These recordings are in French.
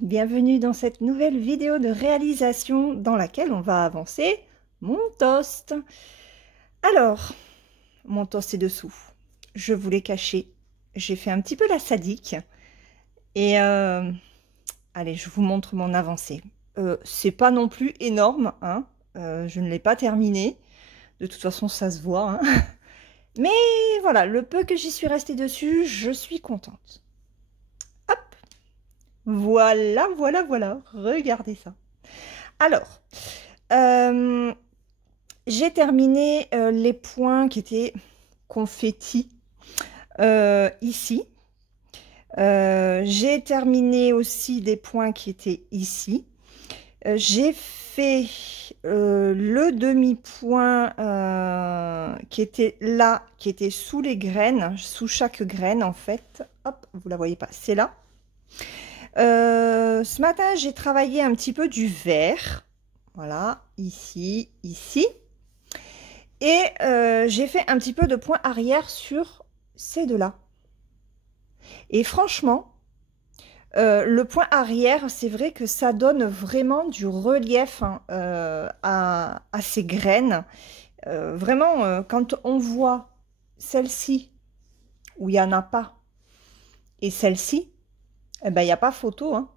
bienvenue dans cette nouvelle vidéo de réalisation dans laquelle on va avancer mon toast. Alors, mon toast est dessous, je vous l'ai caché, j'ai fait un petit peu la sadique et allez, je vous montre mon avancée. C'est pas non plus énorme, hein, je ne l'ai pas terminé, de toute façon ça se voit, hein. Mais voilà, le peu que j'y suis restée dessus, je suis contente. Voilà, regardez ça. Alors, j'ai terminé les points qui étaient confettis ici. J'ai terminé aussi des points qui étaient ici. J'ai fait le demi-point qui était là, qui était sous les graines, sous chaque graine en fait. Hop, vous la voyez pas, c'est là. Ce matin, j'ai travaillé un petit peu du vert. Voilà, ici, ici. Et j'ai fait un petit peu de point arrière sur ces deux-là. Et franchement, le point arrière, c'est vrai que ça donne vraiment du relief hein, à ces graines. Vraiment, quand on voit celle-ci, où il n'y en a pas, et celle-ci, eh ben, il n'y a pas photo, hein.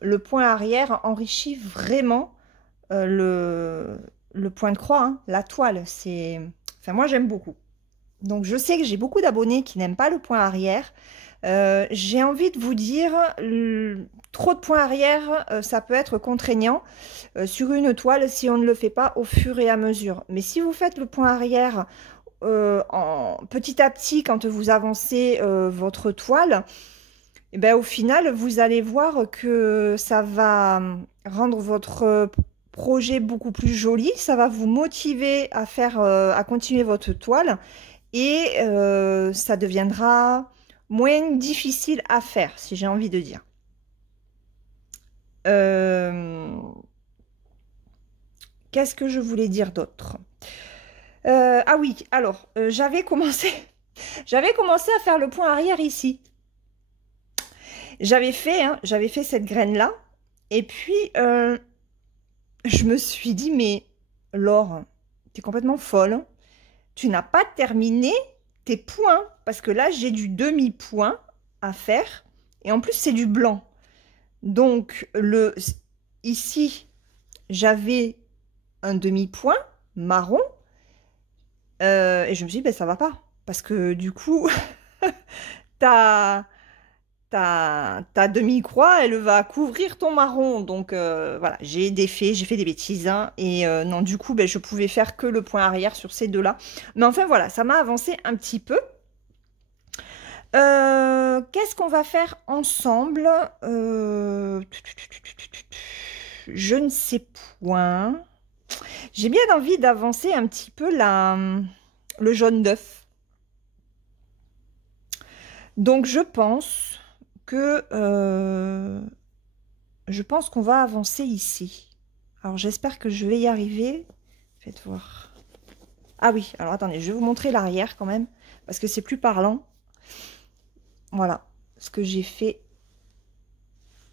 Le point arrière enrichit vraiment le point de croix, hein, la toile. Enfin, moi, j'aime beaucoup. Donc, je sais que j'ai beaucoup d'abonnés qui n'aiment pas le point arrière. J'ai envie de vous dire, trop de points arrière, ça peut être contraignant sur une toile si on ne le fait pas au fur et à mesure. Mais si vous faites le point arrière petit à petit quand vous avancez votre toile, et ben, au final, vous allez voir que ça va rendre votre projet beaucoup plus joli. Ça va vous motiver à faire, à continuer votre toile et ça deviendra moins difficile à faire, si j'ai envie de dire. Qu'est-ce que je voulais dire d'autre? Ah oui, alors, j'avais commencé à faire le point arrière ici. J'avais fait cette graine-là. Et puis, je me suis dit, mais Laure, t'es complètement folle. Tu n'as pas terminé tes points. Parce que là, j'ai du demi-point à faire. Et en plus, c'est du blanc. Donc, ici, j'avais un demi-point marron. Et je me suis dit, ben, ça va pas. Parce que du coup, ta demi-croix, elle va couvrir ton marron. Donc voilà, j'ai fait des bêtises. Hein, et non, du coup, ben, je pouvais faire que le point arrière sur ces deux-là. Mais enfin, voilà, ça m'a avancé un petit peu. Qu'est-ce qu'on va faire ensemble? Je ne sais point. J'ai bien envie d'avancer un petit peu le jaune d'œuf. Donc, je pense qu'on va avancer ici. Alors, j'espère que je vais y arriver. Faites voir. Ah oui, alors attendez, je vais vous montrer l'arrière quand même, parce que c'est plus parlant. Voilà ce que j'ai fait.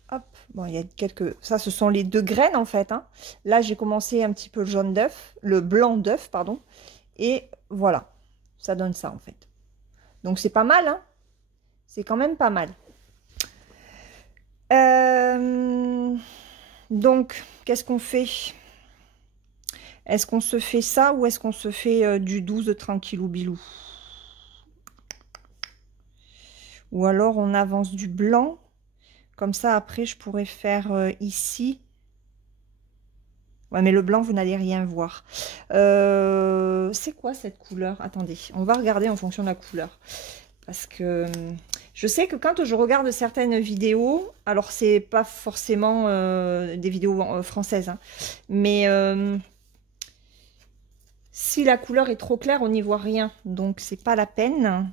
Hop, bon, il y a quelques... Ça, ce sont les deux graines, en fait. Hein. Là, j'ai commencé un petit peu le jaune d'œuf, le blanc d'œuf, pardon. Et voilà, ça donne ça, en fait. Donc, c'est pas mal, hein. C'est quand même pas mal. Donc, qu'est-ce qu'on fait? Est-ce qu'on se fait ça ou est-ce qu'on se fait du 12 tranquillou bilou? Ou alors, on avance du blanc. Comme ça, après, je pourrais faire ici. Ouais, mais le blanc, vous n'allez rien voir. C'est quoi cette couleur? Attendez, on va regarder en fonction de la couleur. Parce que je sais que quand je regarde certaines vidéos, alors c'est pas forcément des vidéos françaises, hein, mais si la couleur est trop claire, on n'y voit rien. Donc, c'est pas la peine.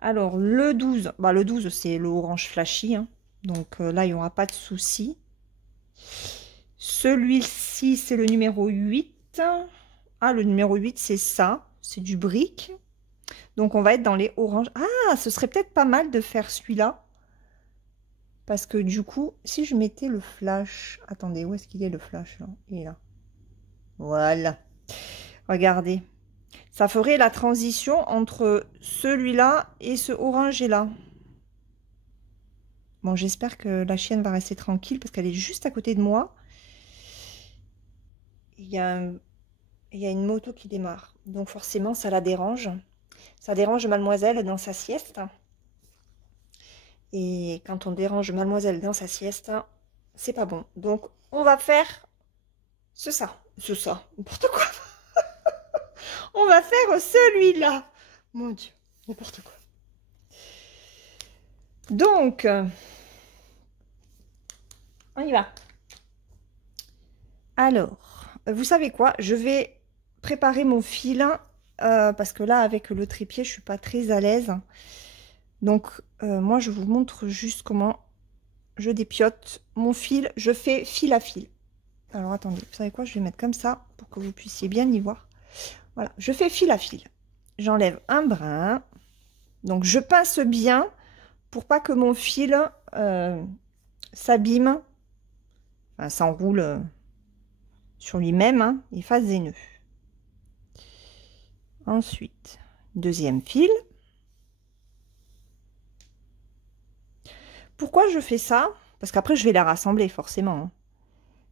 Alors, le 12, bah, le 12, c'est le orange flashy. Hein. Donc là, il n'y aura pas de souci. Celui-ci, c'est le numéro 8. Ah, le numéro 8, c'est ça. C'est du brick. Donc, on va être dans les oranges. Ah, ce serait peut-être pas mal de faire celui-là. Parce que du coup, si je mettais le flash... Attendez, où est-ce qu'il est le flash là? Il est là. Voilà. Regardez. Ça ferait la transition entre celui-là et ce orangé là. Bon, j'espère que la chienne va rester tranquille parce qu'elle est juste à côté de moi. Il y a une moto qui démarre. Donc forcément, ça la dérange. Ça dérange mademoiselle dans sa sieste. Et quand on dérange mademoiselle dans sa sieste, c'est pas bon. Donc, on va faire ça, n'importe quoi. On va faire celui-là. Mon Dieu, n'importe quoi. Donc, on y va. Alors, vous savez quoi? Je vais préparer mon fil parce que là, avec le trépied, je suis pas très à l'aise. Donc, moi, je vous montre juste comment je dépiote mon fil. Je fais fil à fil. Alors, attendez, vous savez quoi? Je vais mettre comme ça pour que vous puissiez bien y voir. Voilà, je fais fil à fil. J'enlève un brin. Donc, je pince bien pour pas que mon fil s'abîme, enfin, s'enroule sur lui-même, hein, et fasse des nœuds. Ensuite, deuxième fil. Pourquoi je fais ça? Parce qu'après, je vais les rassembler, forcément. Hein.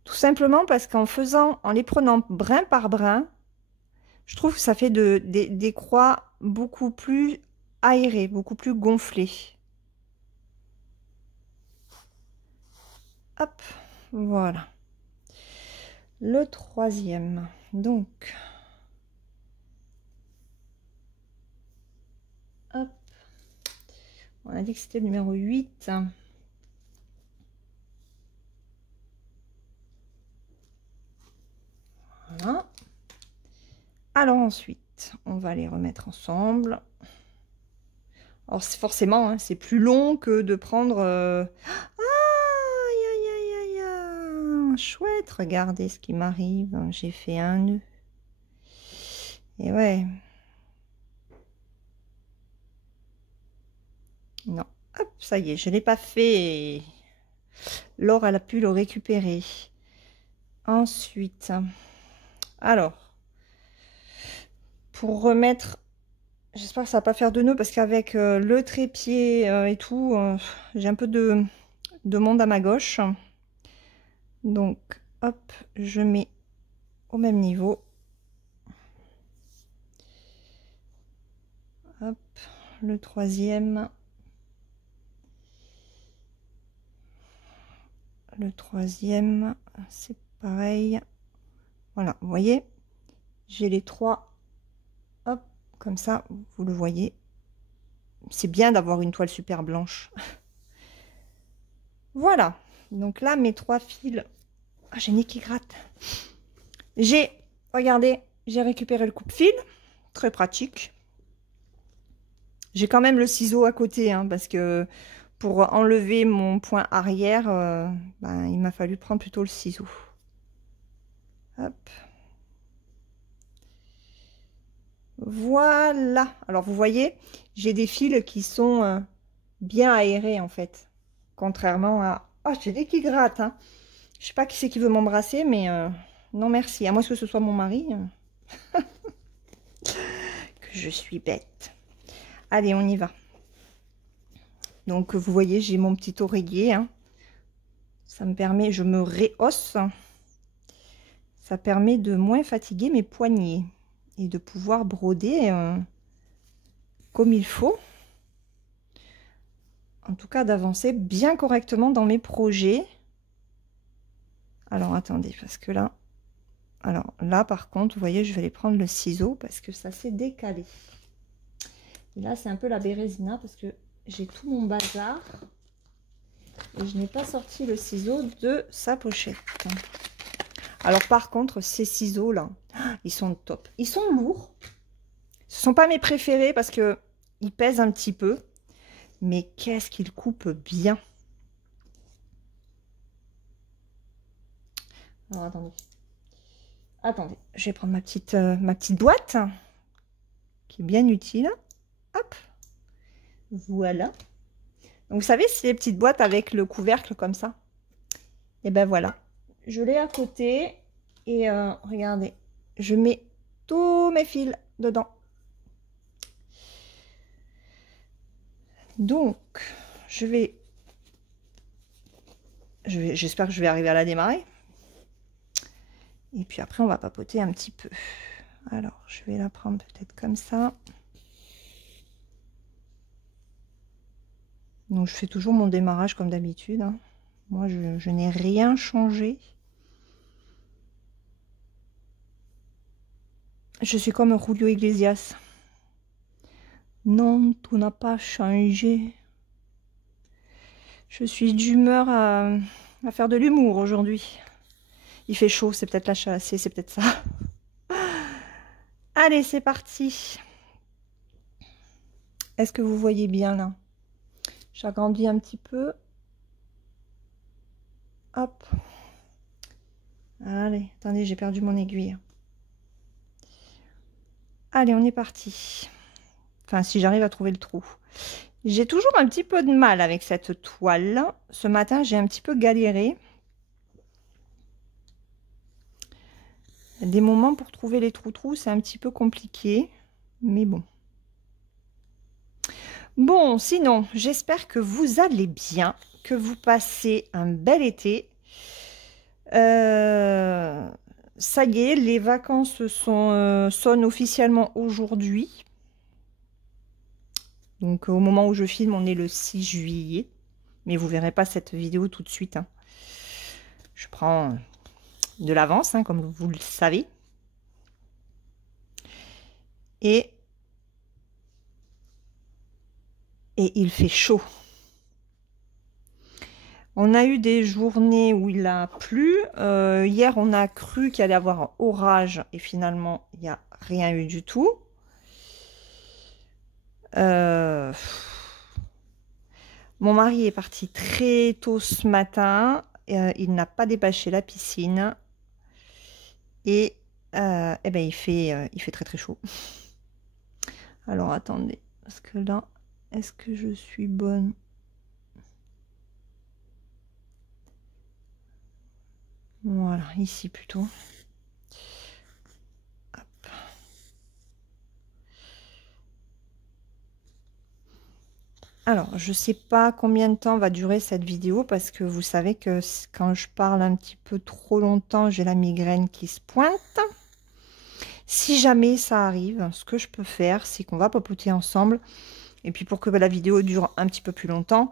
Tout simplement parce en les prenant brin par brin, je trouve que ça fait des croix beaucoup plus aérées, beaucoup plus gonflées. Hop, voilà. Le troisième, donc... Hop. On a dit que c'était le numéro 8. Voilà. Alors ensuite, on va les remettre ensemble. Alors forcément, hein, c'est plus long que de prendre... Aïe, aïe, aïe, aïe, aïe. Chouette, regardez ce qui m'arrive. J'ai fait un nœud. Et ouais. Non. Hop, ça y est, je ne l'ai pas fait. Laure, elle a pu le récupérer. Ensuite, alors, pour remettre, j'espère que ça va pas faire de nœud parce qu'avec le trépied et tout, j'ai un peu de monde à ma gauche. Donc, hop, je mets au même niveau. Hop, le troisième. Le troisième, c'est pareil. Voilà, vous voyez, j'ai les trois, hop, comme ça, vous le voyez. C'est bien d'avoir une toile super blanche. Voilà, donc là, mes trois fils. Ah, j'ai nez qui gratte. Regardez, j'ai récupéré le coupe-fil, très pratique. J'ai quand même le ciseau à côté, hein, parce que pour enlever mon point arrière, ben, il m'a fallu prendre plutôt le ciseau. Hop. Voilà. Alors, vous voyez, j'ai des fils qui sont bien aérés, en fait. Contrairement à... Oh, j'ai des qui grattent, hein. Je sais pas qui c'est qui veut m'embrasser, mais non, merci. À moins que ce soit mon mari. Que je suis bête. Allez, on y va. Donc, vous voyez, j'ai mon petit oreiller. Hein. Ça me permet, je me rehausse. Ça permet de moins fatiguer mes poignets et de pouvoir broder comme il faut. En tout cas, d'avancer bien correctement dans mes projets. Alors, attendez, parce que là... Alors, là, par contre, vous voyez, je vais aller prendre le ciseau parce que ça s'est décalé. Et là, c'est un peu la bérésina parce que j'ai tout mon bazar. Et je n'ai pas sorti le ciseau de sa pochette. Alors, par contre, ces ciseaux-là, ils sont top. Ils sont lourds. Ce ne sont pas mes préférés parce que ils pèsent un petit peu. Mais qu'est-ce qu'ils coupent bien. Alors, attendez. Attendez, je vais prendre ma petite boîte qui est bien utile. Hop. Voilà. Donc, vous savez, c'est les petites boîtes avec le couvercle comme ça. Et ben voilà. Je l'ai à côté. Et regardez, je mets tous mes fils dedans. Donc, j'espère que je vais arriver à la démarrer. Et puis après, on va papoter un petit peu. Alors, je vais la prendre peut-être comme ça. Donc, je fais toujours mon démarrage comme d'habitude, hein. Moi, je n'ai rien changé. Je suis comme Julio Iglesias. Non, tout n'a pas changé. Je suis d'humeur à faire de l'humour aujourd'hui. Il fait chaud, c'est peut-être la chasse, c'est peut-être ça. Allez, c'est parti. Est-ce que vous voyez bien là? J'agrandis un petit peu. Hop. Allez, attendez, j'ai perdu mon aiguille. Allez, on est parti. Enfin, si j'arrive à trouver le trou. J'ai toujours un petit peu de mal avec cette toile. Ce matin, j'ai un petit peu galéré. Des moments pour trouver les trous-trous, c'est un petit peu compliqué. Mais bon. Bon, sinon, j'espère que vous allez bien, que vous passez un bel été. Ça y est, les vacances sonnent officiellement aujourd'hui. Donc, au moment où je filme, on est le 6 juillet. Mais vous ne verrez pas cette vidéo tout de suite, hein. Je prends de l'avance, hein, comme vous le savez. Et il fait chaud. On a eu des journées où il a plu. Hier, on a cru qu'il allait y avoir un orage et finalement, il n'y a rien eu du tout. Mon mari est parti très tôt ce matin. Il n'a pas débâché la piscine. Et, ben, il fait très très chaud. Alors, attendez. Parce que là, est-ce que je suis bonne? Voilà, ici plutôt. Hop. Alors, je sais pas combien de temps va durer cette vidéo parce que vous savez que quand je parle un petit peu trop longtemps, j'ai la migraine qui se pointe. Si jamais ça arrive, ce que je peux faire, c'est qu'on va papoter ensemble. Et puis pour que la vidéo dure un petit peu plus longtemps,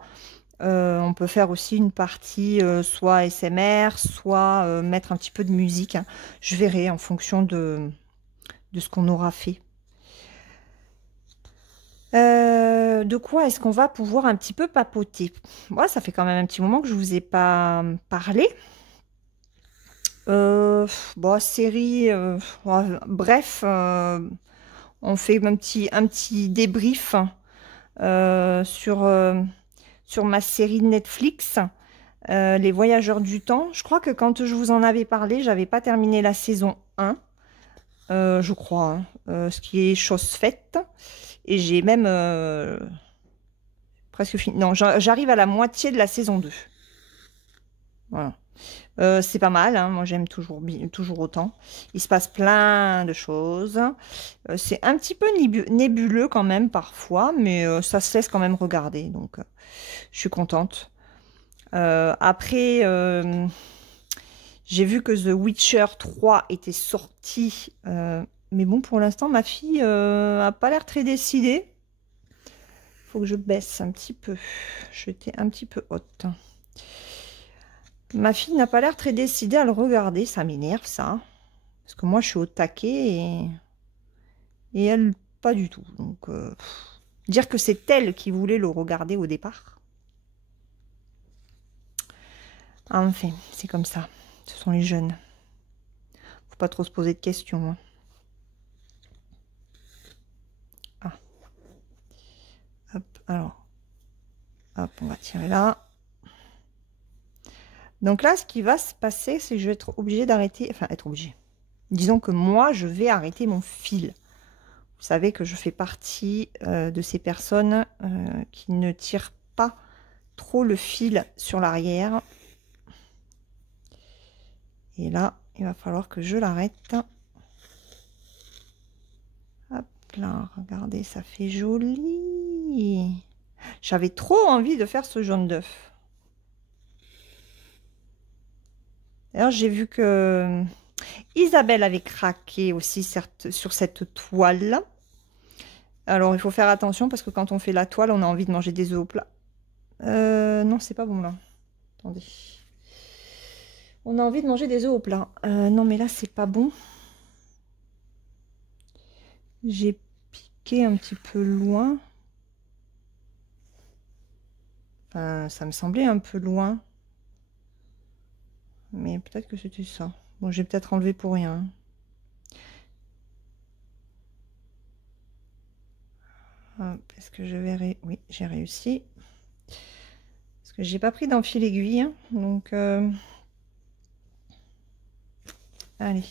on peut faire aussi une partie soit ASMR, soit mettre un petit peu de musique, hein. Je verrai en fonction de ce qu'on aura fait. De quoi est-ce qu'on va pouvoir un petit peu papoter? Moi, ça fait quand même un petit moment que je vous ai pas parlé. Bon, série, bref, on fait un petit débrief sur ma série de Netflix, Les Voyageurs du Temps. Je crois que quand je vous en avais parlé, j'avais pas terminé la saison 1, je crois, hein, ce qui est chose faite. Et j'ai même presque fini. Non, j'arrive à la moitié de la saison 2. Voilà. C'est pas mal, hein. Moi j'aime toujours autant. Il se passe plein de choses. C'est un petit peu nébuleux quand même parfois, mais ça se laisse quand même regarder. Donc je suis contente. Après, j'ai vu que The Witcher 3 était sorti. Mais bon, pour l'instant, ma fille a pas l'air très décidée. Faut que je baisse un petit peu. J'étais un petit peu haute. Ma fille n'a pas l'air très décidée à le regarder. Ça m'énerve, ça. Parce que moi, je suis au taquet et elle, pas du tout. Donc, dire que c'est elle qui voulait le regarder au départ. Enfin, c'est comme ça. Ce sont les jeunes. Faut pas trop se poser de questions, hein. Ah. Hop, alors. Hop, on va tirer là. Donc là, ce qui va se passer, c'est que je vais être obligée d'arrêter. Enfin, être obligée. Disons que moi, je vais arrêter mon fil. Vous savez que je fais partie de ces personnes qui ne tirent pas trop le fil sur l'arrière. Et là, il va falloir que je l'arrête. Hop là, regardez, ça fait joli. J'avais trop envie de faire ce jaune d'œuf. D'ailleurs, j'ai vu que Isabelle avait craqué aussi sur cette toile. Alors, il faut faire attention parce que quand on fait la toile, on a envie de manger des œufs au plat. Non, c'est pas bon là. Attendez. On a envie de manger des œufs au plat. Non, mais là, c'est pas bon. J'ai piqué un petit peu loin. Enfin, ça me semblait un peu loin. Mais peut-être que c'était ça. Bon, j'ai peut-être enlevé pour rien. Est-ce que je vais... Oui, j'ai réussi. Parce que j'ai pas pris d'un fil aiguille. Donc, allez.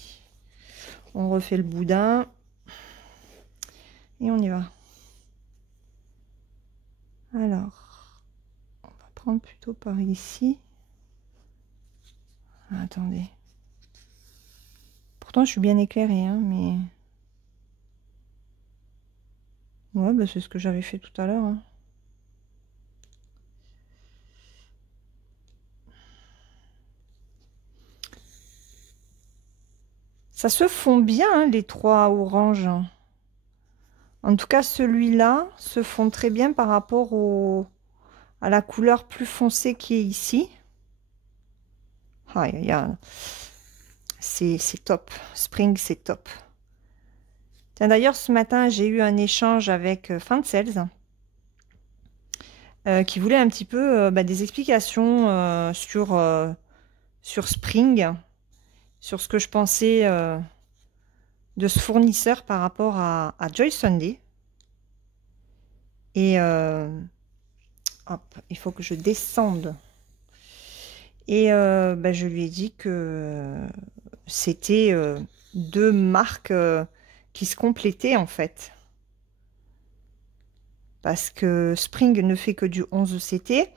On refait le boudin. Et on y va. Alors, on va prendre plutôt par ici. Attendez. Pourtant, je suis bien éclairée, hein, mais... Ouais, bah, c'est ce que j'avais fait tout à l'heure. Hein. Ça se fond bien, hein, les trois oranges. En tout cas, celui-là se fond très bien par rapport à la couleur plus foncée qui est ici. Ah, c'est top. Spring, c'est top. D'ailleurs, ce matin, j'ai eu un échange avec Fansels qui voulait un petit peu des explications sur Spring, sur ce que je pensais de ce fournisseur par rapport à Joy Sunday. Et hop, il faut que je descende. Et je lui ai dit que c'était deux marques qui se complétaient en fait. Parce que Spring ne fait que du 11CT,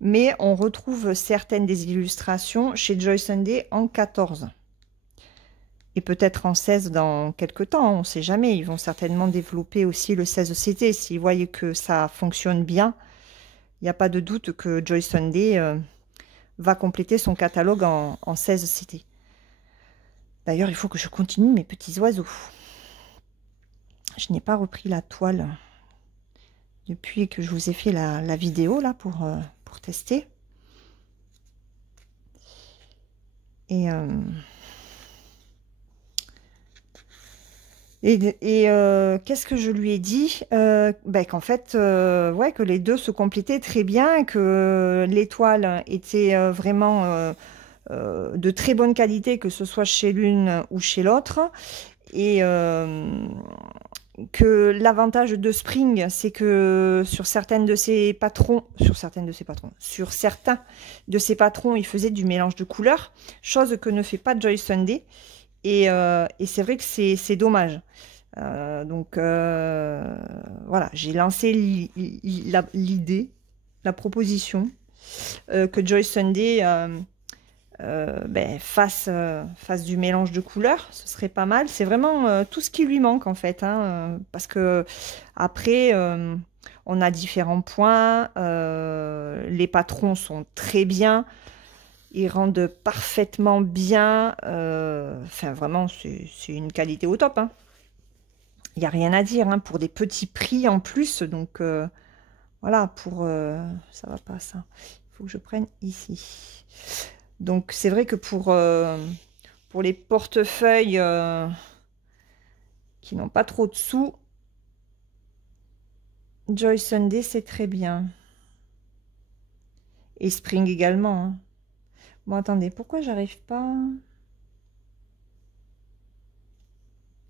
mais on retrouve certaines des illustrations chez Joy Sunday en 14. Et peut-être en 16 dans quelques temps, on ne sait jamais. Ils vont certainement développer aussi le 16CT. S'ils voient que ça fonctionne bien, il n'y a pas de doute que Joy Sunday va compléter son catalogue en 16CT. D'ailleurs, il faut que je continue mes petits oiseaux. Je n'ai pas repris la toile depuis que je vous ai fait la vidéo là pour tester. Et qu'est-ce que je lui ai dit qu'en fait, ouais, que les deux se complétaient très bien, que l'étoile était vraiment de très bonne qualité, que ce soit chez l'une ou chez l'autre. Et que l'avantage de Spring, c'est que sur certains de ses patrons, il faisait du mélange de couleurs, chose que ne fait pas Joy Sunday. Et c'est vrai que c'est dommage. Voilà, j'ai lancé l'idée, la proposition que Joy Sunday fasse du mélange de couleurs, ce serait pas mal. C'est vraiment tout ce qui lui manque en fait, hein, parce que après on a différents points, les patrons sont très bien, ils rendent parfaitement bien, enfin vraiment c'est une qualité au top, hein. Il n'y a rien à dire, hein, pour des petits prix en plus, donc voilà, ça va pas ça, il faut que je prenne ici. Donc c'est vrai que pour les portefeuilles qui n'ont pas trop de sous, Joy Sunday c'est très bien. Et Spring également, hein. Bon, attendez, pourquoi j'arrive pas?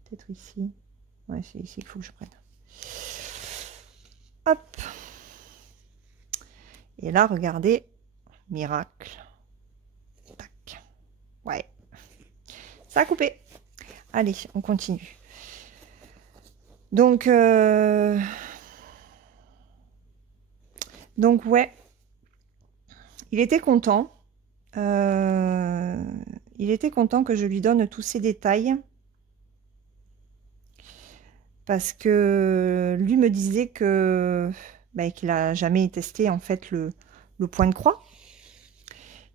Peut-être ici. Ouais, c'est ici qu'il faut que je prenne. Hop. Et là, regardez, miracle. Tac. Ouais. Ça a coupé. Allez, on continue. Donc ouais. Il était content. Il était content que je lui donne tous ces détails. Parce que lui me disait que qu'il a jamais testé en fait le point de croix.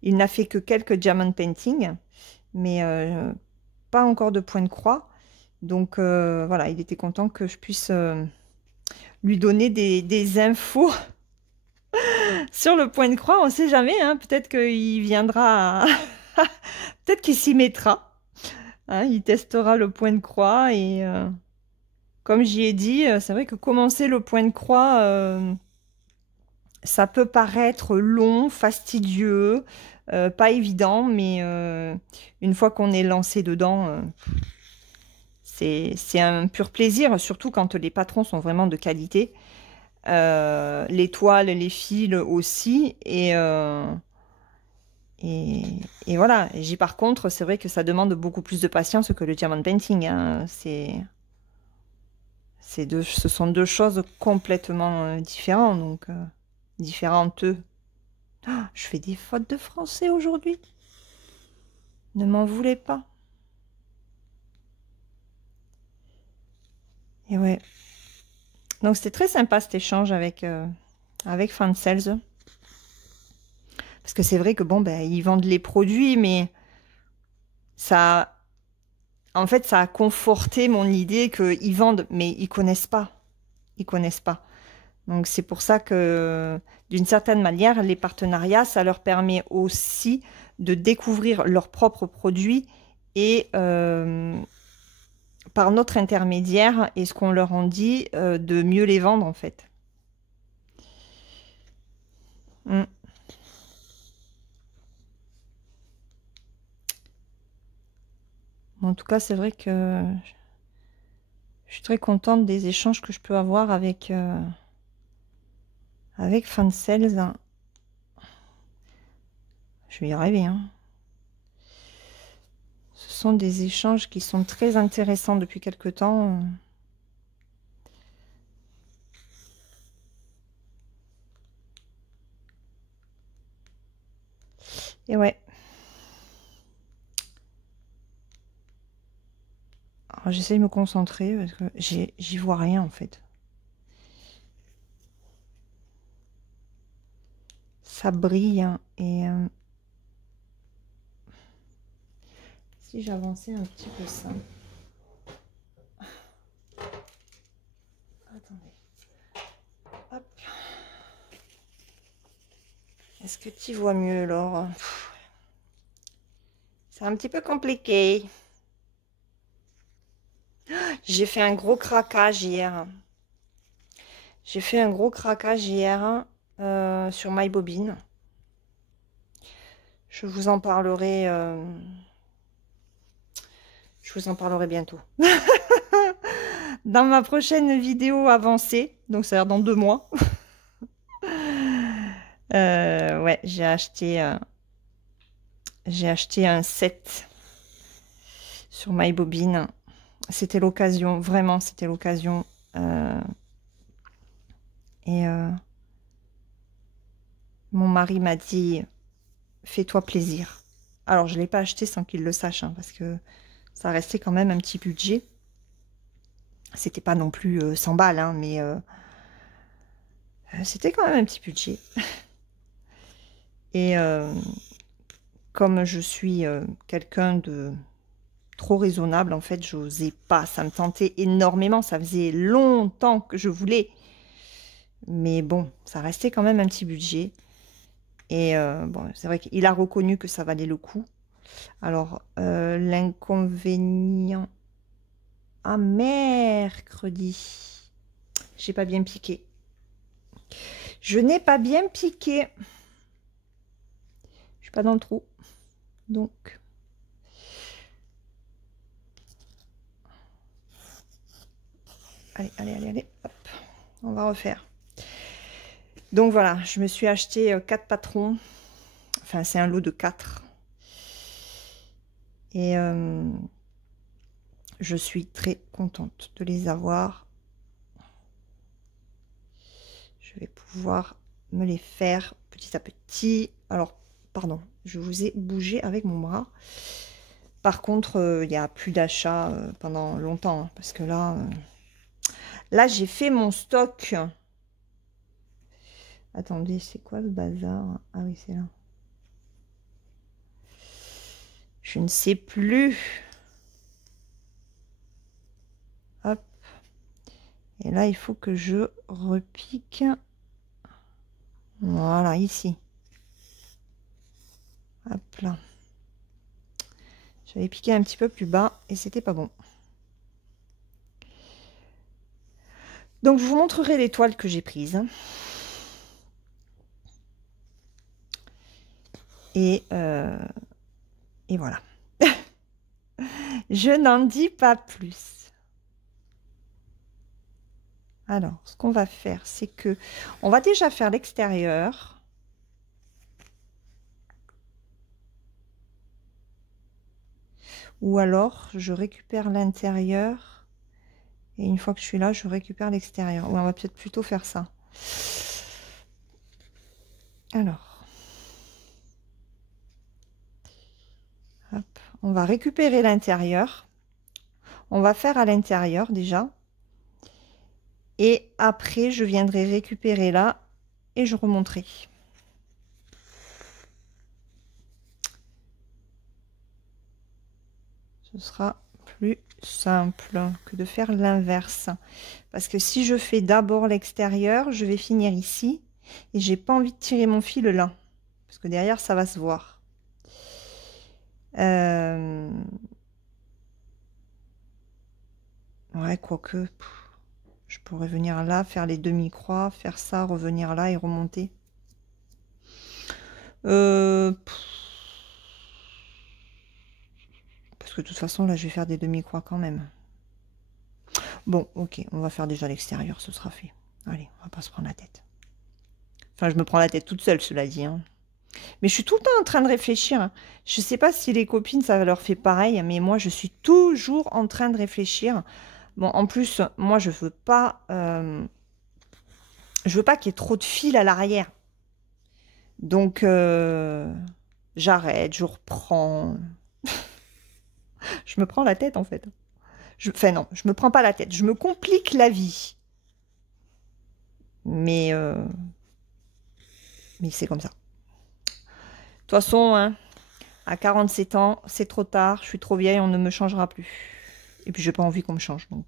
Il n'a fait que quelques diamond painting, mais pas encore de point de croix. Donc voilà, il était content que je puisse lui donner des infos sur le point de croix. On ne sait jamais, hein, peut-être qu'il viendra, peut-être qu'il s'y mettra. Hein, il testera le point de croix et comme j'y ai dit, c'est vrai que commencer le point de croix, ça peut paraître long, fastidieux, pas évident, mais une fois qu'on est lancé dedans, c'est un pur plaisir, surtout quand les patrons sont vraiment de qualité. Les toiles, les fils aussi, et voilà. Par contre, c'est vrai que ça demande beaucoup plus de patience que le diamond painting, hein. Ce sont deux choses complètement différentes, donc différentes. Ah, je fais des fautes de français aujourd'hui. Ne m'en voulez pas. Et ouais. Donc c'était très sympa cet échange avec Fansels. Parce que c'est vrai que bon, ils vendent les produits, mais ça, en fait, ça a conforté mon idée qu'ils vendent, mais ils connaissent pas. Ils connaissent pas. Donc c'est pour ça que, d'une certaine manière, les partenariats, ça leur permet aussi de découvrir leurs propres produits et par notre intermédiaire et ce qu'on leur en dit, de mieux les vendre en fait. Mm. En tout cas, c'est vrai que je suis très contente des échanges que je peux avoir avec Fansels. Je vais y arriver, hein. Ce sont des échanges qui sont très intéressants depuis quelque temps. Et ouais. J'essaie de me concentrer parce que j'y vois rien en fait. Ça brille, hein, et si j'avançais un petit peu ça. Attendez. Hop. Est-ce que tu vois mieux, Laure? C'est un petit peu compliqué. J'ai fait un gros craquage hier. J'ai fait un gros craquage hier sur MyBobine. Je vous en parlerai. Je vous en parlerai bientôt. Dans ma prochaine vidéo avancée, donc ça a l'air dans 2 mois. Ouais, j'ai acheté un set sur MyBobine. C'était l'occasion, vraiment, c'était l'occasion. Et mon mari m'a dit, fais-toi plaisir. Alors, je ne l'ai pas acheté sans qu'il le sache, hein, parce que ça restait quand même un petit budget. C'était pas non plus 100 balles, hein, mais c'était quand même un petit budget. Et comme je suis quelqu'un de trop raisonnable, en fait, j'osais pas. Ça me tentait énormément. Ça faisait longtemps que je voulais. Mais bon, ça restait quand même un petit budget. Et bon, c'est vrai qu'il a reconnu que ça valait le coup. Alors, l'inconvénient... Ah, mercredi. J'ai pas bien piqué. Je n'ai pas bien piqué. Je suis pas dans le trou. Donc... Allez, allez, allez, allez. Hop. On va refaire. Donc voilà, je me suis acheté 4 patrons. Enfin, c'est un lot de 4. Et je suis très contente de les avoir. Je vais pouvoir me les faire petit à petit. Alors, pardon, je vous ai bougé avec mon bras. Par contre, il n'y a plus d'achat pendant longtemps, hein, parce que là j'ai fait mon stock. Attendez, c'est quoi le bazar? Ah oui, c'est là. Je ne sais plus. Hop. Et là, il faut que je repique. Voilà, ici. Hop là. J'avais piqué un petit peu plus bas et c'était pas bon. Donc, je vous montrerai les toiles que j'ai prises. Et voilà. Je n'en dis pas plus. Alors, ce qu'on va faire, c'est que on va déjà faire l'extérieur. Ou alors, je récupère l'intérieur. Et une fois que je suis là, je récupère l'extérieur. Ou on va peut-être plutôt faire ça. Alors. Hop, on va récupérer l'intérieur. On va faire à l'intérieur déjà. Et après, je viendrai récupérer là et je remonterai. Ce sera plus simple que de faire l'inverse. Parce que si je fais d'abord l'extérieur, je vais finir ici. Et j'ai pas envie de tirer mon fil là. Parce que derrière, ça va se voir. Ouais, quoique... Je pourrais venir là, faire les demi-croix, faire ça, revenir là et remonter. Parce que de toute façon, là, je vais faire des demi-croix quand même. Bon, ok, on va faire déjà l'extérieur, ce sera fait. Allez, on va pas se prendre la tête. Enfin, je me prends la tête toute seule, cela dit. Hein. Mais je suis tout le temps en train de réfléchir. Hein. Je sais pas si les copines, ça leur fait pareil, mais moi, je suis toujours en train de réfléchir. Bon, en plus, moi, je veux pas qu'il y ait trop de fil à l'arrière. Donc, j'arrête, je reprends. Je me prends la tête, en fait. Enfin, non, je me prends pas la tête. Je me complique la vie. Mais c'est comme ça. De toute façon, hein, à 47 ans, c'est trop tard. Je suis trop vieille, on ne me changera plus. Et puis, j'ai pas envie qu'on me change. Donc,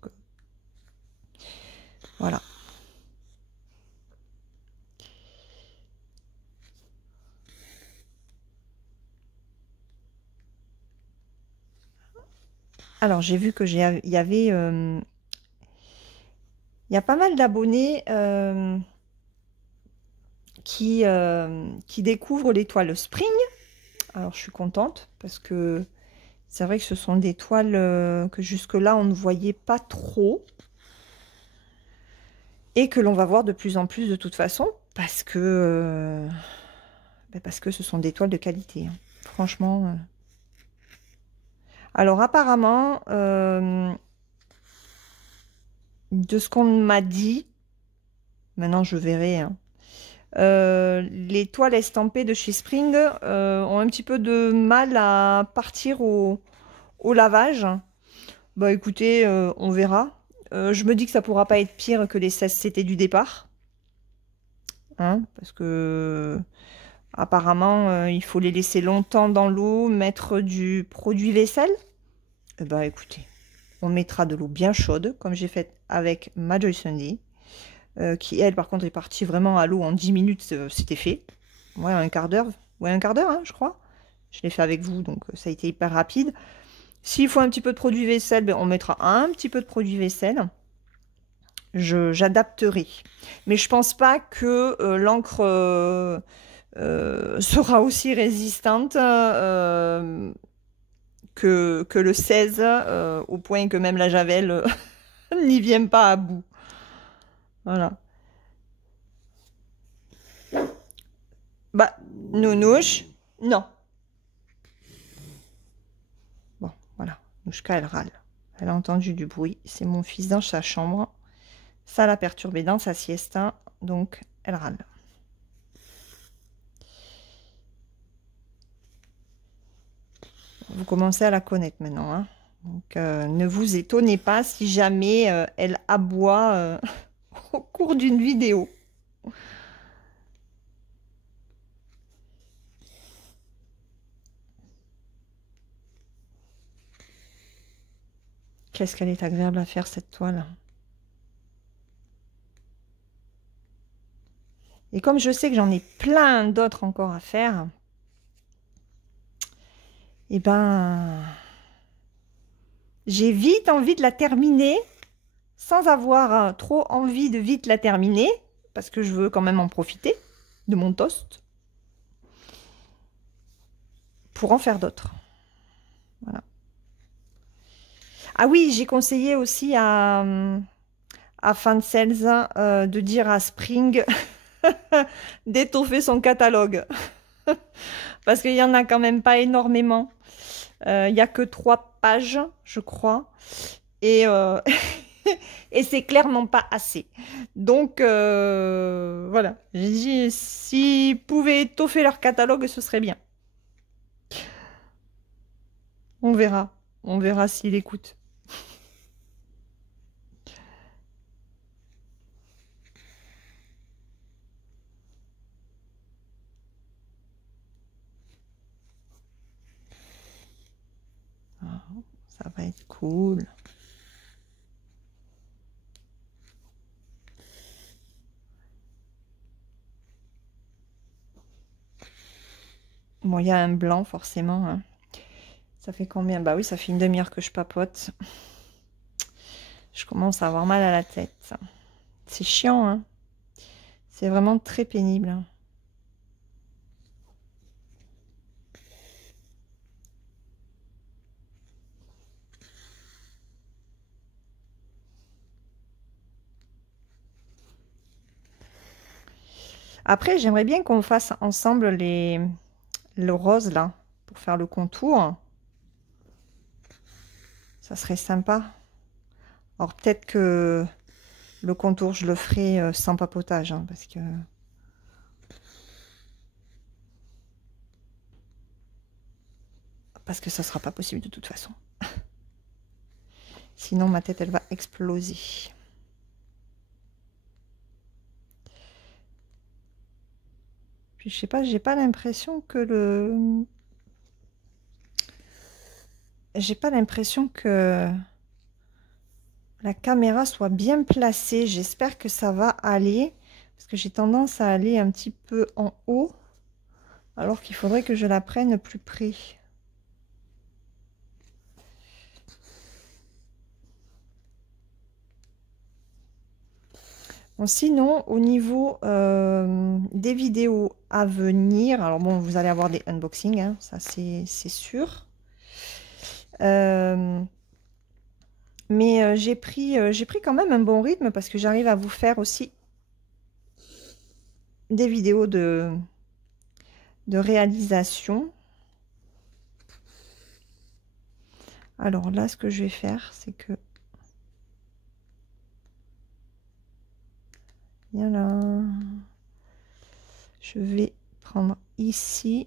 voilà. Alors, j'ai vu que il y avait... il y a pas mal d'abonnés qui découvrent les toiles Spring. Alors, je suis contente parce que c'est vrai que ce sont des toiles que jusque-là, on ne voyait pas trop. Et que l'on va voir de plus en plus de toute façon parce que ce sont des toiles de qualité. Hein. Franchement... Alors, apparemment, de ce qu'on m'a dit, maintenant je verrai, hein, les toiles estampées de chez Spring ont un petit peu de mal à partir au lavage. Bah écoutez, on verra. Je me dis que ça pourra pas être pire que les 16 CT du départ. Hein, parce que apparemment, il faut les laisser longtemps dans l'eau, mettre du produit vaisselle. Eh ben, écoutez, on mettra de l'eau bien chaude, comme j'ai fait avec ma Joy Sunday, qui, elle, par contre, est partie vraiment à l'eau en 10 minutes, c'était fait. Ouais, un quart d'heure. Ouais, un quart d'heure, hein, je crois. Je l'ai fait avec vous, donc ça a été hyper rapide. S'il faut un petit peu de produit vaisselle, ben, on mettra un petit peu de produit vaisselle. J'adapterai. Mais je pense pas que l'encre sera aussi résistante que le 16, au point que même la Javel n'y vient pas à bout. Voilà. Bah, Nounouche, non. Bon, voilà. Nouchka, elle râle. Elle a entendu du bruit. C'est mon fils dans sa chambre. Ça l'a perturbé dans sa siesta. Donc, elle râle. Vous commencez à la connaître maintenant, hein. Donc, ne vous étonnez pas si jamais elle aboie au cours d'une vidéo. Qu'est-ce qu'elle est agréable à faire, cette toile. Et comme je sais que j'en ai plein d'autres encore à faire, et ben, j'ai vite envie de la terminer sans avoir trop envie de vite la terminer, parce que je veux quand même en profiter de mon toast pour en faire d'autres. Voilà. Ah oui, j'ai conseillé aussi à Fansels de dire à Spring d'étoffer son catalogue. Parce qu'il n'y en a quand même pas énormément. Il n'y a que 3 pages, je crois. Et, et c'est clairement pas assez. Donc, voilà. J'ai dit, s'ils pouvaient étoffer leur catalogue, ce serait bien. On verra. On verra s'il écoute. Ah, ça va être cool. Bon, il y a un blanc, forcément, hein. Ça fait combien? Bah oui, ça fait une demi-heure que je papote. Je commence à avoir mal à la tête. C'est chiant, hein. C'est vraiment très pénible, hein. Après, j'aimerais bien qu'on fasse ensemble le rose, là, pour faire le contour. Ça serait sympa. Alors, peut-être que le contour, je le ferai sans papotage, hein, parce que ça sera pas possible de toute façon. Sinon, ma tête, elle va exploser. Puis, je sais pas, j'ai pas l'impression que J'ai pas l'impression que la caméra soit bien placée. J'espère que ça va aller. Parce que j'ai tendance à aller un petit peu en haut. Alors qu'il faudrait que je la prenne plus près. Bon, sinon, au niveau des vidéos à venir, alors bon, vous allez avoir des unboxings, hein, ça c'est sûr. Mais j'ai pris quand même un bon rythme parce que j'arrive à vous faire aussi des vidéos de réalisation. Alors là, ce que je vais faire, c'est que... Voilà. Je vais prendre ici.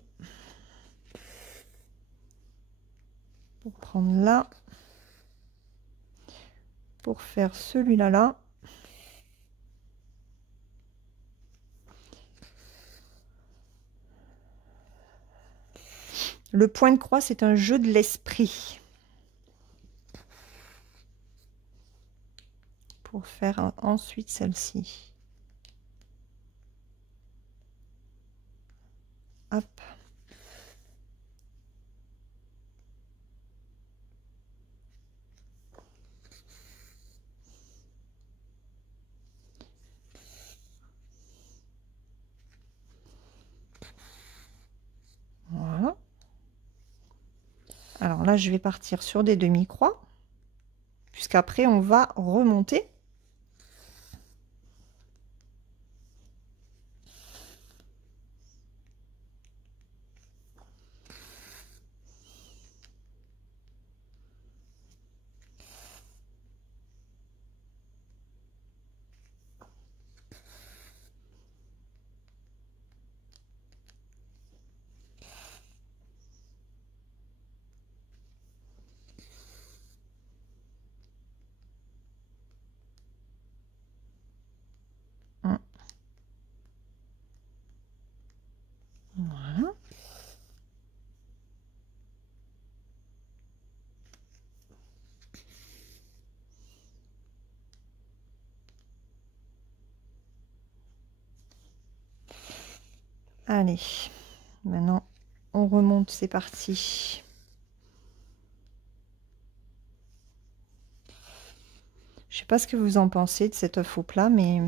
Pour prendre là. Pour faire celui-là là. Le point de croix, c'est un jeu de l'esprit. Pour faire ensuite celle-ci. Hop. Voilà. Alors là, je vais partir sur des demi-croix. Puisqu'après, on va remonter. Allez, maintenant on remonte, c'est parti. Je sais pas ce que vous en pensez de cet œuf au plat, mais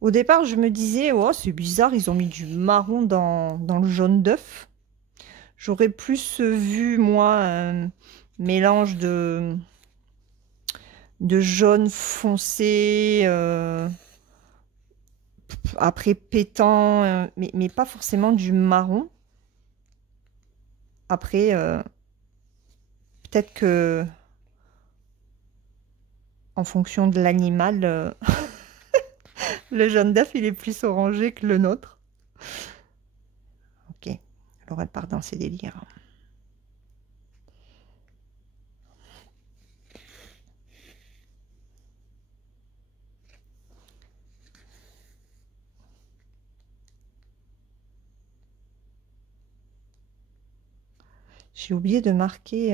au départ je me disais, oh c'est bizarre, ils ont mis du marron dans le jaune d'œuf. J'aurais plus vu, moi, un mélange de jaune foncé, après pétant, mais pas forcément du marron. Après, peut-être que en fonction de l'animal, le jaune d'œuf, il est plus orangé que le nôtre. Ok, alors elle part dans ses délires. J'ai oublié de marquer,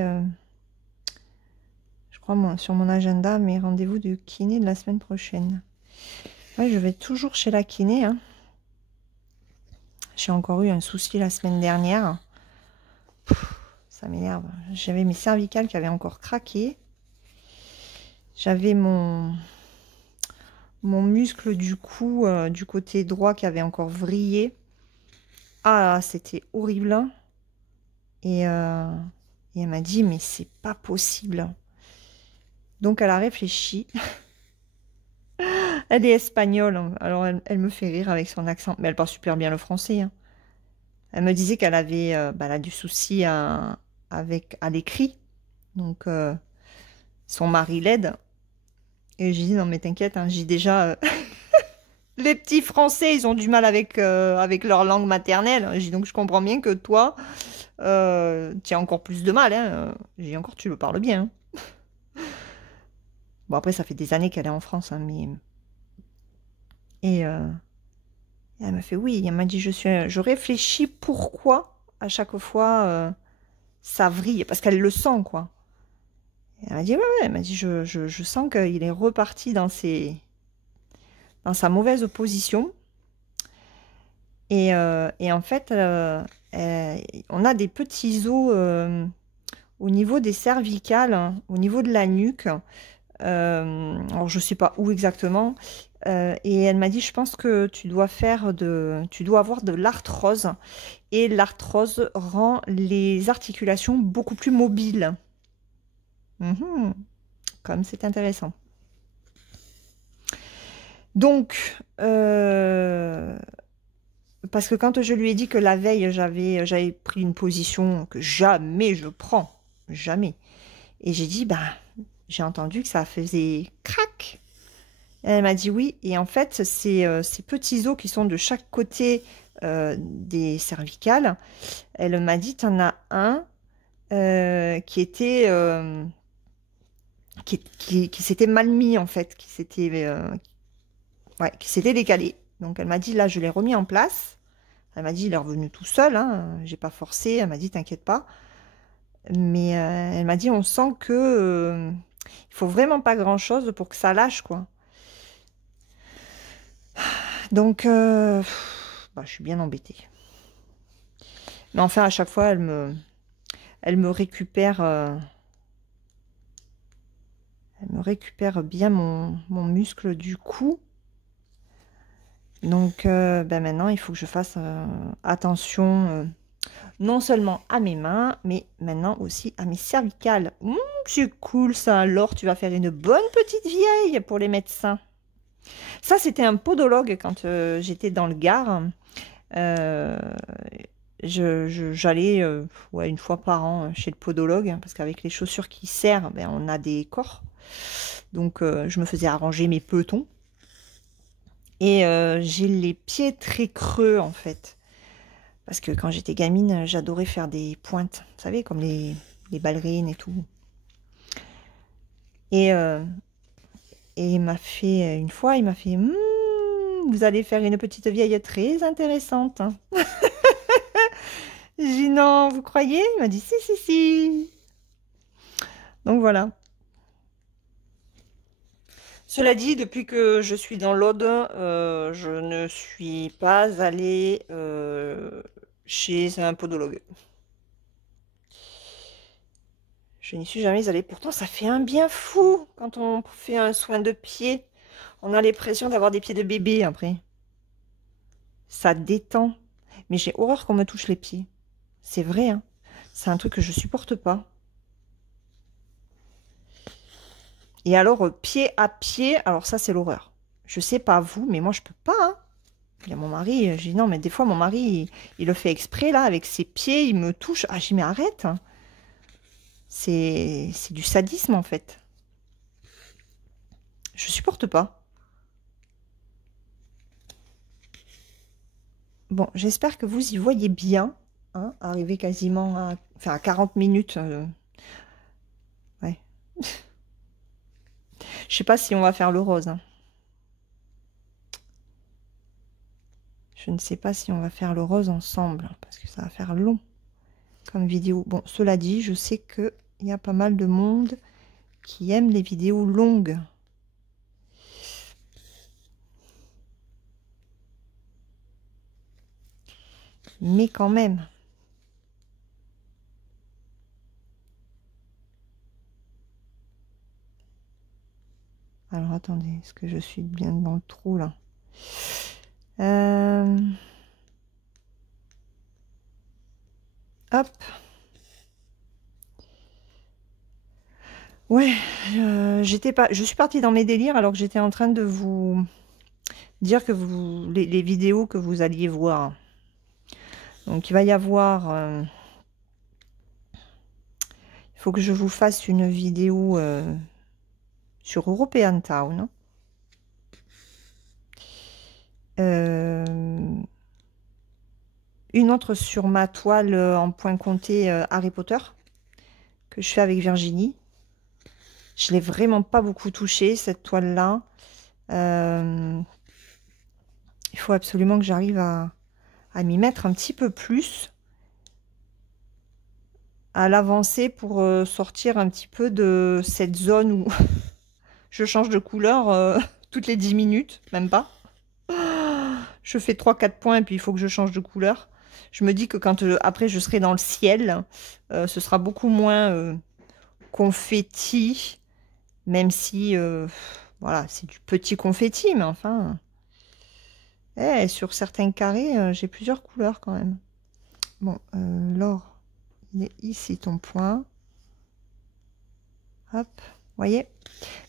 je crois, sur mon agenda, mes rendez-vous de kiné de la semaine prochaine. Ouais, je vais toujours chez la kiné, hein. J'ai encore eu un souci la semaine dernière. Ça m'énerve. J'avais mes cervicales qui avaient encore craqué. J'avais mon muscle du cou, du côté droit qui avait encore vrillé. Ah, c'était horrible, hein. Et elle m'a dit, mais c'est pas possible. Donc elle a réfléchi. Elle est espagnole, hein. Alors elle me fait rire avec son accent. Mais elle parle super bien le français, hein. Elle me disait qu'elle avait elle a du souci à l'écrit. Donc son mari l'aide. Et j'ai dit, non mais t'inquiète, hein, j'ai déjà... les petits Français, ils ont du mal avec leur langue maternelle. J'ai dit, donc je comprends bien que toi, tu as encore plus de mal, hein. J'ai dit, encore tu le parles bien, hein. Bon après, ça fait des années qu'elle est en France, hein, mais... Et elle m'a fait, oui, elle m'a dit, je réfléchis pourquoi à chaque fois ça vrille, parce qu'elle le sent, quoi. Et elle m'a dit, ouais, ouais, elle m'a dit, je sens qu'il est reparti dans sa mauvaise position. Et en fait, on a des petits os au niveau des cervicales, hein, au niveau de la nuque. Alors, je ne sais pas où exactement. Et elle m'a dit, je pense que tu dois avoir de l'arthrose. Et l'arthrose rend les articulations beaucoup plus mobiles. Comme c'est intéressant. Donc, parce que quand je lui ai dit que la veille, j'avais pris une position que jamais je prends, jamais. Et j'ai dit, bah, j'ai entendu que ça faisait crac. Elle m'a dit oui. Et en fait, ces petits os qui sont de chaque côté des cervicales, elle m'a dit, tu en as un qui était... qui s'était mal mis, en fait, ouais, qui s'était décalé. Donc, elle m'a dit, là, je l'ai remis en place. Elle m'a dit, il est revenu tout seul, hein. J'ai pas forcé. Elle m'a dit, t'inquiète pas. Mais elle m'a dit, on sent que il faut vraiment pas grand-chose pour que ça lâche, quoi. Donc, bah, je suis bien embêtée. Mais enfin, à chaque fois, elle me récupère bien mon muscle du cou. Donc, ben maintenant, il faut que je fasse attention non seulement à mes mains, mais maintenant aussi à mes cervicales. C'est cool ça. Alors, tu vas faire une bonne petite vieille pour les médecins. Ça, c'était un podologue quand j'étais dans le Gard. J'allais ouais, une fois par an chez le podologue, hein, parce qu'avec les chaussures qui serrent, ben, on a des corps. Donc, je me faisais arranger mes petons. Et j'ai les pieds très creux, en fait. Parce que quand j'étais gamine, j'adorais faire des pointes. Vous savez, comme les ballerines et tout. Et il m'a fait, une fois, il m'a fait, vous allez faire une petite vieille très intéressante. J'ai dit, non, vous croyez? Il m'a dit, si, si, si. Donc voilà. Cela dit, depuis que je suis dans l'Aude, je ne suis pas allée chez un podologue. Je n'y suis jamais allée. Pourtant, ça fait un bien fou quand on fait un soin de pied. On a l'impression d'avoir des pieds de bébé après. Ça détend. Mais j'ai horreur qu'on me touche les pieds. C'est vrai, hein. C'est un truc que je supporte pas. Et alors, pied à pied, alors ça, c'est l'horreur. Je sais pas vous, mais moi, je peux pas, hein. Il y a mon mari, j'ai dit non, mais des fois, mon mari, il le fait exprès, là, avec ses pieds, il me touche. Ah, j'ai dit, mais arrête, hein. C'est du sadisme, en fait. Je supporte pas. Bon, j'espère que vous y voyez bien, hein, arriver quasiment à, enfin, à 40 minutes. Ouais. Je sais pas si on va faire le rose, hein. Je ne sais pas si on va faire le rose ensemble, parce que ça va faire long comme vidéo. Bon, cela dit, je sais qu'il y a pas mal de monde qui aime les vidéos longues. Mais quand même. Alors, attendez, est-ce que je suis bien dans le trou, là? Hop. Ouais, je suis partie dans mes délires alors que j'étais en train de vous dire que les vidéos que vous alliez voir. Donc, il va y avoir... il faut que je vous fasse une vidéo sur European Town. Une autre sur ma toile en point compté Harry Potter que je fais avec Virginie. Je l'ai vraiment pas beaucoup touchée cette toile là. Il faut absolument que j'arrive à m'y mettre un petit peu plus à l'avancée pour sortir un petit peu de cette zone où je change de couleur toutes les 10 minutes, même pas. Je fais 3-4 points et puis il faut que je change de couleur. Je me dis que quand après je serai dans le ciel, ce sera beaucoup moins confetti, même si voilà, c'est du petit confetti, mais enfin, sur certains carrés, j'ai plusieurs couleurs quand même. Bon, Laure, il est ici ton point. Hop, voyez.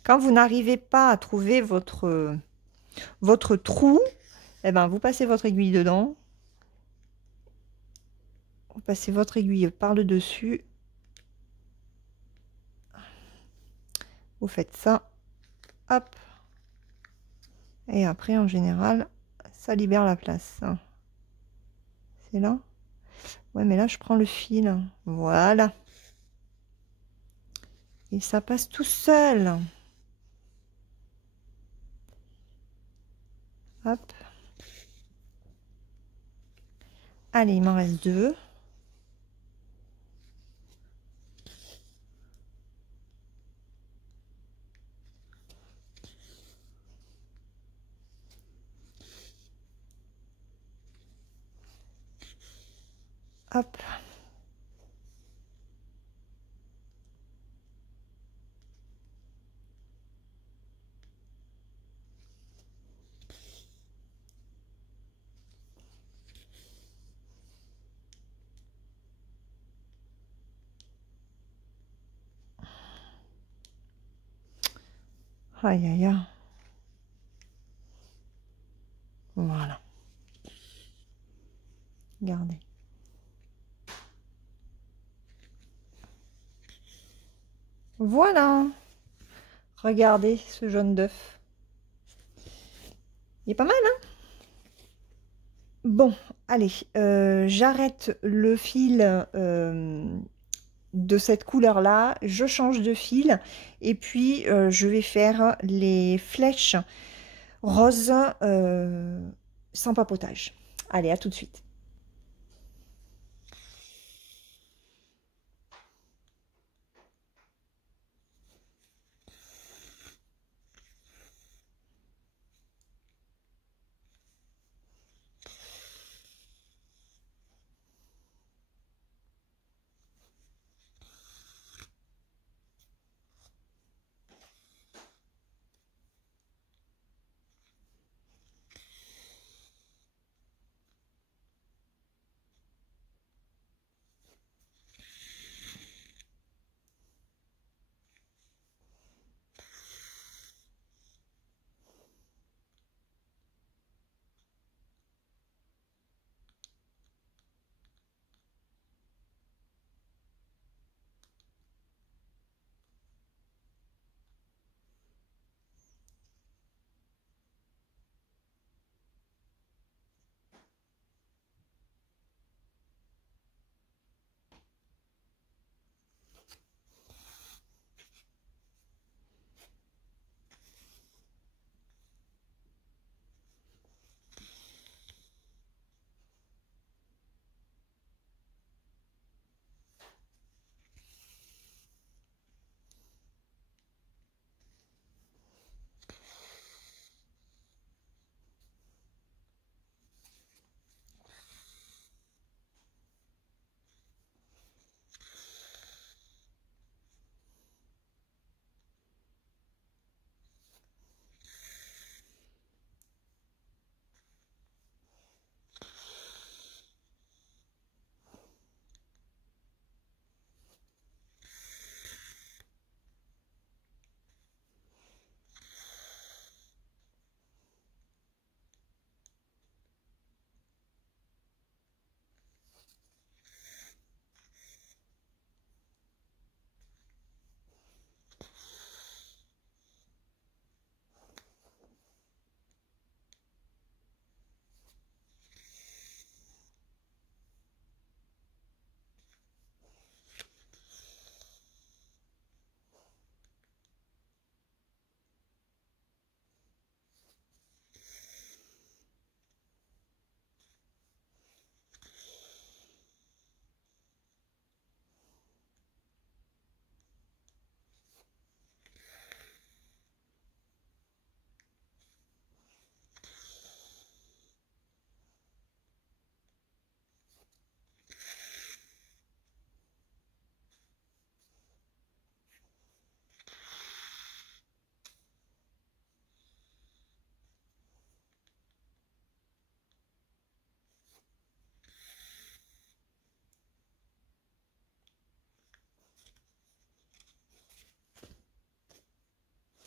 Quand vous n'arrivez pas à trouver votre trou, eh ben, vous passez votre aiguille dedans. Vous passez votre aiguille par le dessus. Vous faites ça. Hop. Et après, en général, ça libère la place. C'est là? Ouais, mais là, je prends le fil. Voilà. Et ça passe tout seul. Hop. Allez, il m'en reste 2. Hop. Aïe, aïe, aïe. Voilà. Regardez. Voilà. Regardez ce jaune d'œuf. Il est pas mal, hein? Bon, allez. J'arrête le fil de cette couleur-là. Je change de fil. Et puis, je vais faire les flèches roses sans papotage. Allez, à tout de suite.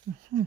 Hmm.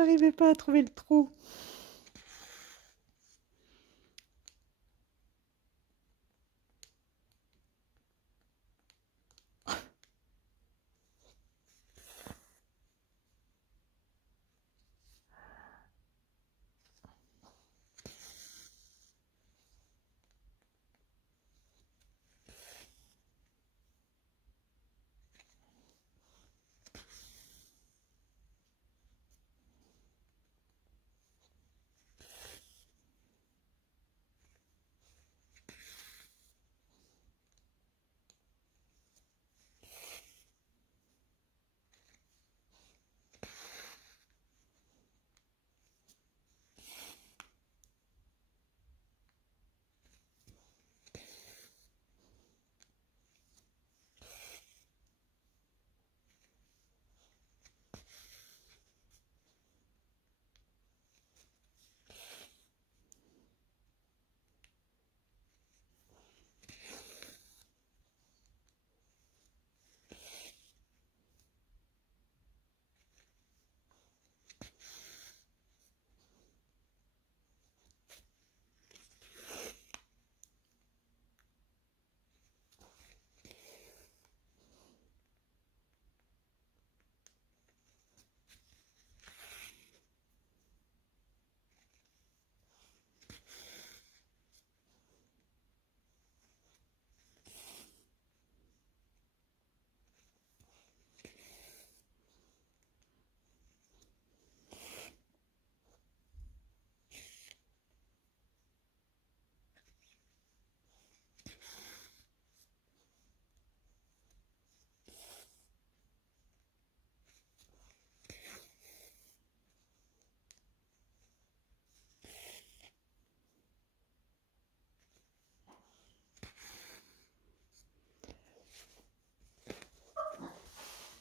j'arrivais pas à trouver le trou.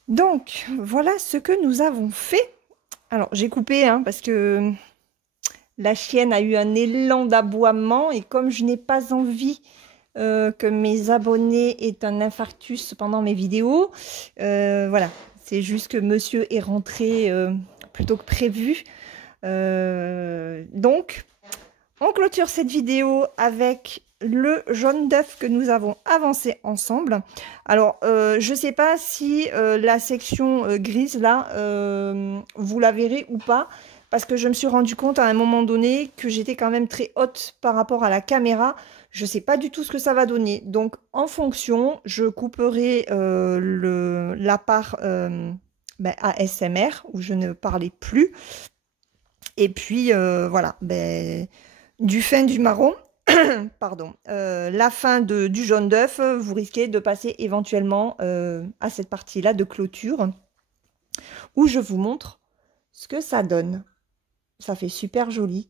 Donc, voilà ce que nous avons fait. Alors, j'ai coupé hein, parce que la chienne a eu un élan d'aboiement et comme je n'ai pas envie que mes abonnés aient un infarctus pendant mes vidéos, voilà, c'est juste que monsieur est rentré plutôt que prévu. Donc, on clôture cette vidéo avec le jaune d'œuf que nous avons avancé ensemble. Alors, je ne sais pas si la section grise, là, vous la verrez ou pas, parce que je me suis rendu compte à un moment donné que j'étais quand même très haute par rapport à la caméra. Je ne sais pas du tout ce que ça va donner. Donc, en fonction, je couperai la part ASMR, où je ne parlais plus. Et puis, voilà, du fin du marron, pardon, la fin du jaune d'œuf, vous risquez de passer éventuellement à cette partie-là de clôture, où je vous montre ce que ça donne. Ça fait super joli.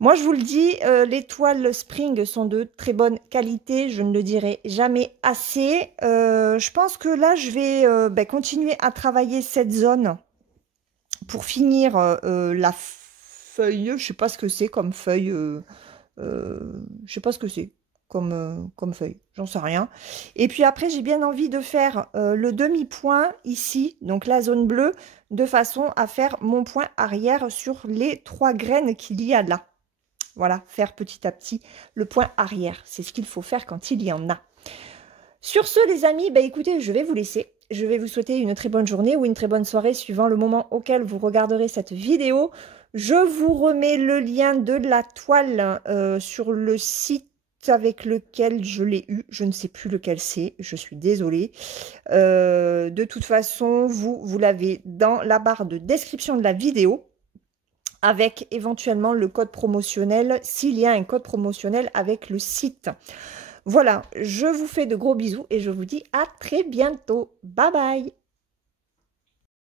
Moi, je vous le dis, les toiles Spring sont de très bonne qualité. Je ne le dirai jamais assez. Je pense que là, je vais continuer à travailler cette zone pour finir la feuille. Je sais pas ce que c'est comme feuille. Je sais pas ce que c'est comme feuille. J'en sais rien. Et puis après, j'ai bien envie de faire le demi-point ici, donc la zone bleue, de façon à faire mon point arrière sur les 3 graines qu'il y a là. Voilà, faire petit à petit le point arrière. C'est ce qu'il faut faire quand il y en a. Sur ce, les amis, écoutez, je vais vous laisser. Je vais vous souhaiter une très bonne journée ou une très bonne soirée suivant le moment auquel vous regarderez cette vidéo. Je vous remets le lien de la toile sur le site avec lequel je l'ai eu. Je ne sais plus lequel c'est, je suis désolée. De toute façon, vous l'avez dans la barre de description de la vidéo, avec éventuellement le code promotionnel, s'il y a un code promotionnel avec le site. Voilà, je vous fais de gros bisous et je vous dis à très bientôt. Bye bye!